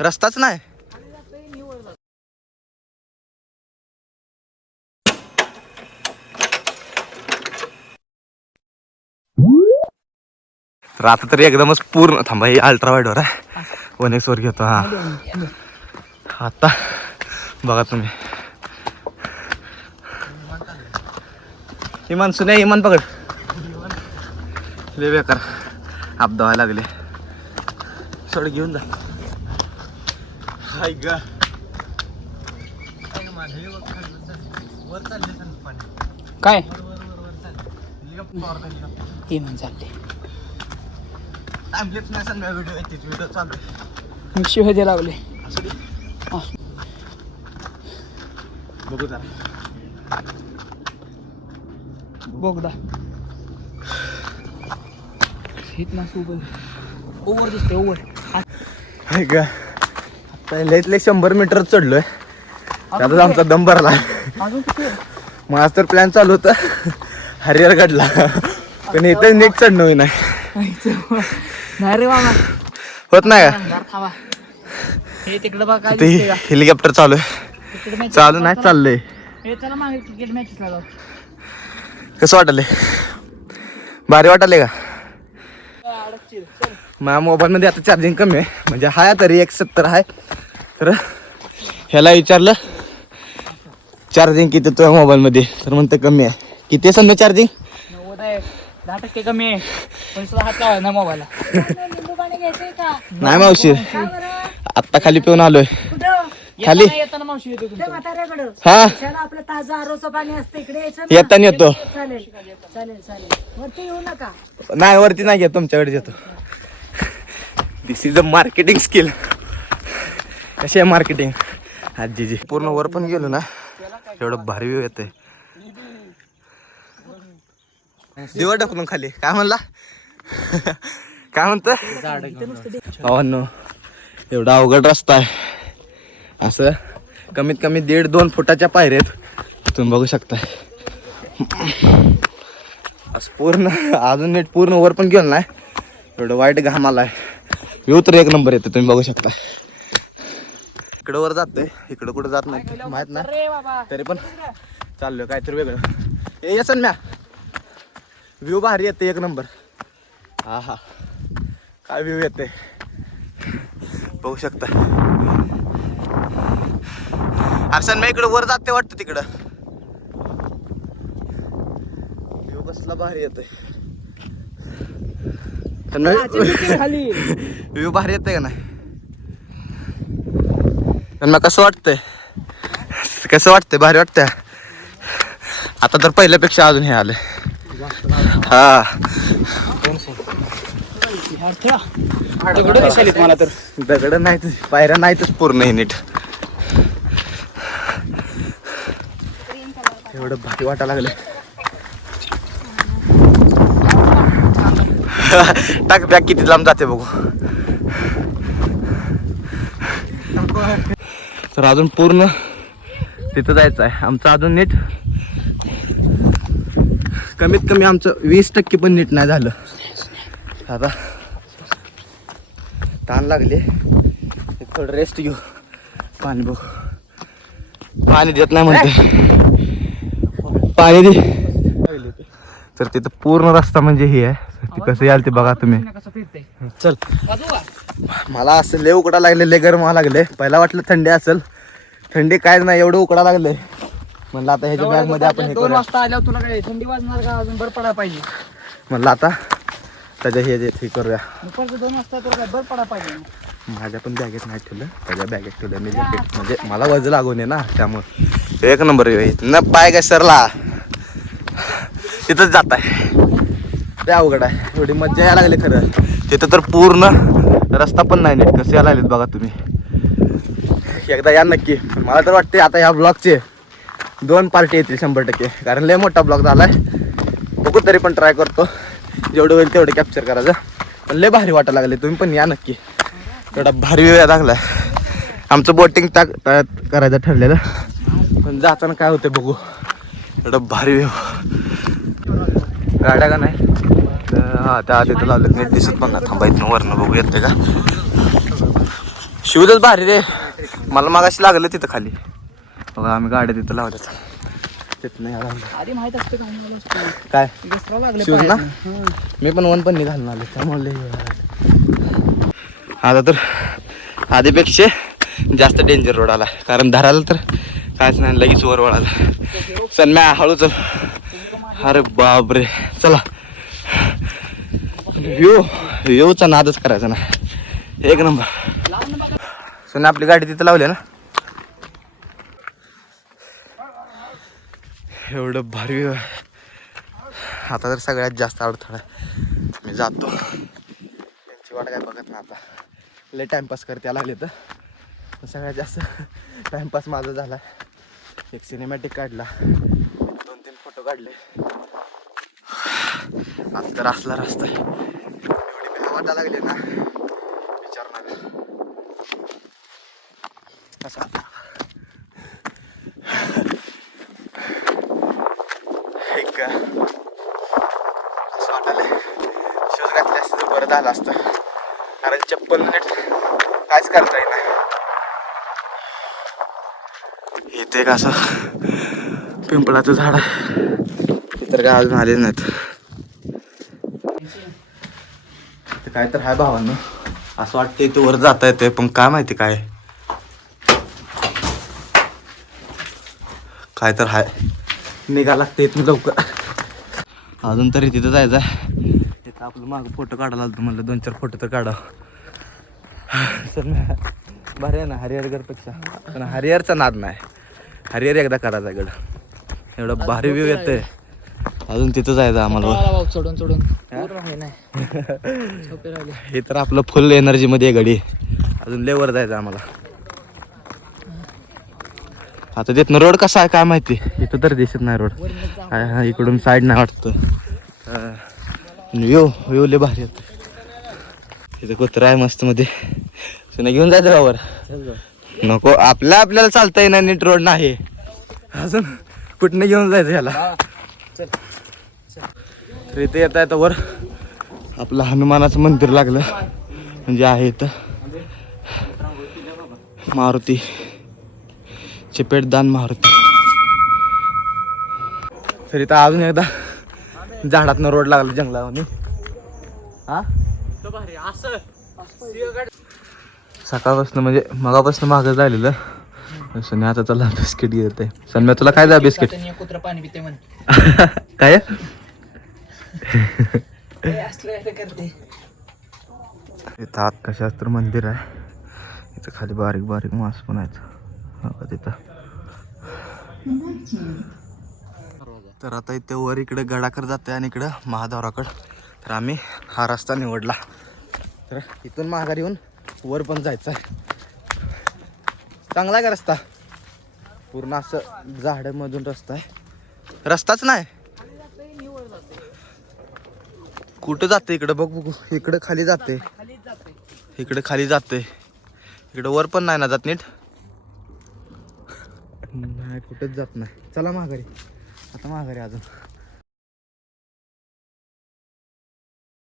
रस्ताच नाही. तर आता तरी एकदमच पूर्ण थांबा ही अल्ट्रा वाईडवर आहे. वन एक्स वर घेतो हा. आता बघा तुम्ही. इमान सुने इमान पकड. लय बेकार अपदा व्हायला लागले. सोड घेऊन जा. हाय ग. काय हे म्हण चालते मी शिवाय लावले बघू जरा. बोगदा हेत ना सुपर ओव्हर दिसते ओव्हर हाय ग. आता लयत लय शंभर मीटर चढलोय. त्यातच आमचा दम भरला. आहे? मास्टर प्लॅन चालू होता. हरिहर गडला. पण इथं नीट चढणं आईचं. नाही रे मामा. होत नाही का? का? हेलिकॉप्टर चालू आहे. चालू नाही चाललंय. कसं वाटले भारी वाटले का? माझ्या मोबाईलमध्ये आता चार्जिंग कमी आहे. म्हणजे हाय तरी एक सत्तर आहे तर ह्याला विचारलं चार्जिंग किती तुझ्या मोबाईलमध्ये तर म्हणते कमी आहे. किती आहे समजा चार्जिंग दहा टक्के कमी आहे. पण सुद्धा हात लावा ना मोबाईलला लिंबू पाणी घ्यायचंय का नाही मावशी. आत्ता खाली पिऊन आलोय. खाली. येताना येताना मावशी येतो ते तुमच्या म्हाताऱ्याकडं हा? आपलं ताजं आरोचं पाणी असतं. इकडे यायचं ना. येताना येतो. चालेल चालेल चालेल. वरती येऊ नका. नाही वरती नाही घेत तुमच्याकडे येतो. This is a marketing skill कशी आहे मार्केटिंग आजीजी पूर्ण वर पण गेलो ना. एवढं भारी व्यू येते दिवा ढकलून खाली. काय म्हणला? काय म्हणत भावांनो एवढा अवघड रस्ता आहे. असं कमीत कमी दीड दोन फुटाच्या पायऱ्यात तुम्ही बघू शकता असं पूर्ण अजून नीट पूर्ण वर पण गेलं नाही. एवढं वाईट घाम आलाय. व्यू तर एक नंबर येतो तुम्ही बघू शकता. इकडं वर जातोय इकडं कुठं जात नाही माहीत बाबा. तरी पण चाललोय काहीतरी वेगळं. ए येसन म्या व्ह्यू भारी येते एक नंबर. हा हा काय व्ह्यू येते? बघू शकता. हर्षण मी इकडं वर जाते वाटतं तिकडं. व्ह्यू कसला भारी खाली. व्ह्यू भारी येते का नाही? मग कसं वाटतंय? कसं वाटतंय? भारी वाटतंय. आता तर पहिल्यापेक्षा अजून हे आले हा. मला तर. दगड नाहीत पायऱ्या नाहीतच पूर्ण हे नीट. एवढं भारी वाटा लागलं टाक बॅग किती लांब जाते बघू. तर अजून पूर्ण तिथं जायचं आहे. आमचं अजून नीट कमीत कमी आमचं वीस टक्के पण नीट नाही झालं. आता ताण लागले. एक थोडं रेस्ट घेऊ. पाणी बघ. पाणी देत नाही म्हणते. पाणी दे. तर तिथं पूर्ण रस्ता म्हणजे हे आहे. ते कसं याल ते बघा तुम्ही. कसं चल. मला असं लय उकडा लागले लय गरम व्हायला लागले. पहिला वाटलं थंडी असेल. थंडी काय नाही एवढं उकडा लागले. म्हणलं आता ह्याच्या बॅगमध्ये आपण हे दोन करूया. वाजता आल्यावर तुला काय थंडी वाजणार का? अजून बरं पडायला पाहिजे. म्हणलं आता त्याच्या हे जे हे करूया. दुपारचं दोन वाजता तुला काय बरं पडायला पाहिजे. माझ्या पण बॅगेत नाही ठेवलं. त्याच्या बॅगेत ठेवलं मी जॅकेट. म्हणजे मला वज लागून आहे ना त्यामुळे. एक नंबर न पाय काय सरला तिथंच जात आहे ते अवघड आहे. एवढी मज्जा यायला लागली खरं. तिथं तर पूर्ण रस्ता पण नाही नीट. कसे यायला लागलेत बघा तुम्ही. एकदा या नक्की. मला तर वाटते आता ह्या ब्लॉगचे दोन पार्टी येतील शंभर टक्के. कारण लय मोठा ब्लॉग झालाय. बघू तरी पण ट्राय करतो. जेवढं होईल तेवढं कॅप्चर करायचं. पण लय भारी वाटायला लागले तुम्ही पण या नक्की. एवढा भारी वेळ लागलाय. आमचं बोटिंग टाक करायचं ठरलेलं. पण जाताना काय होतं बघू. एवढं भारी वेव गाड्या का नाही? हा त्या तिथं लावलेत नीट दिसत पण नाही थांबा इथनं वरनं बघू येते का शिवदच भारी रे. मला मागाशी लागलं तिथं खाली. बघा आम्ही गाड्या तिथं लावल्यात. आधी. काय? शूज ना. मी पण वन पण घालून आलो त्यामुळे. आता तर आधीपेक्षा जास्त डेंजर रोड आला. कारण धरायला तर कायच नाही लगेच वर वळाला चल मॅ हळू चल. अरे बापरे. चला. व्ह्यू व्ह्यूचा नादच करायचा ना. एक नंबर. सुना आपली गाडी तिथं लावली ना? एवढं भारी आता तर सगळ्यात जास्त अडथळा आहे. मी जातो. त्यांची वाट काय बघत ना आता. लय टाइमपास करते आला आले तर. सगळ्यात जास्त टाइमपास माझा झाला एक सिनेमॅटिक काढला. दोन तीन फोटो काढले. आता तर असला रस्ता. एवढी वाटा लागली ना? विचार नका असा एक असं वाटायलंय शूज घातले असते तर बरं झालं असतं. कारण चप्पल नीट काहीच करता येईना इथे एक असं? पिंपळाचं झाड. आहे तर काय अजून आले नाहीत इथं काय तर आहे भावांनो. असं वाटतं इथे वर जाता येते पण काय माहिती काय. काय तर आहे निघा लागते इथून लवकर. अजून तरी तिथं जायचं आहे तिथं आपलं मागं फोटो काढायला लागतो म्हणलं दोन चार फोटो तर काढा सर बरं आहे ना हरिहरगडपेक्षा पण हरिहरचा नाद नाही. हरिहर एकदा करायचा गड. एवढं भारी व्ह्यू येतंय. अजून तिथं जायचं आम्हाला. भाऊ चढून चढून. नाही. हे तर आपलं फुल एनर्जीमध्ये आहे गडी अजून लेवर जायचं आम्हाला. आता तिथनं रोड कसा आहे काय माहिती? इथं तर दिसत नाही रोड. इकडून साईड नाही वाटतं. व्ह्यू व्ह्यू लय भारी येतो तिथं कुत्रा आहे मस्त मध्ये. तुला घेऊन जायचं वर? नको आपल्या आपल्याला चालता येणार नीट रोड नाही. अजून कुठनं घेऊन जायचं ह्याला तर इथे येता येतं वर. आपलं हनुमानाचं मंदिर लागलं. म्हणजे आहे इथं. मारुती. चिपेटदान मारुती. तर इथं अजून एकदा झाडातनं रोड लागला जंगलामध्ये हा? सकाळपासून म्हणजे मगापासून मागं झालेलं. सन्या आता चला बिस्किट घेत आहे. सन्या तुला काय द्या बिस्किट? कुत्र पाणी पिते म्हण. काय? करते. इथं आत्काशास्त्र मंदिर आहे. इथं खाली बारीक बारीक मास पण आहेत. तिथं. तर आता इथे वर इकडे गडाकर जाते आणि इकडं महाद्वाराकडं. तर आम्ही हा रस्ता निवडला. तर इथून माघारी येऊन वर पण जायचं आहे. चांगला आहे का रस्ता? पूर्ण असं झाडमधून रस्ता आहे. रस्ताच नाही. कुठं जाते? इकडं बघ बघू. इकडं खाली जाते. इकडं खाली जाते. इकडं वर पण नाही ना जात नीट? नाही कुठंच जात नाही. चला माघारी. आता माघारी अजून.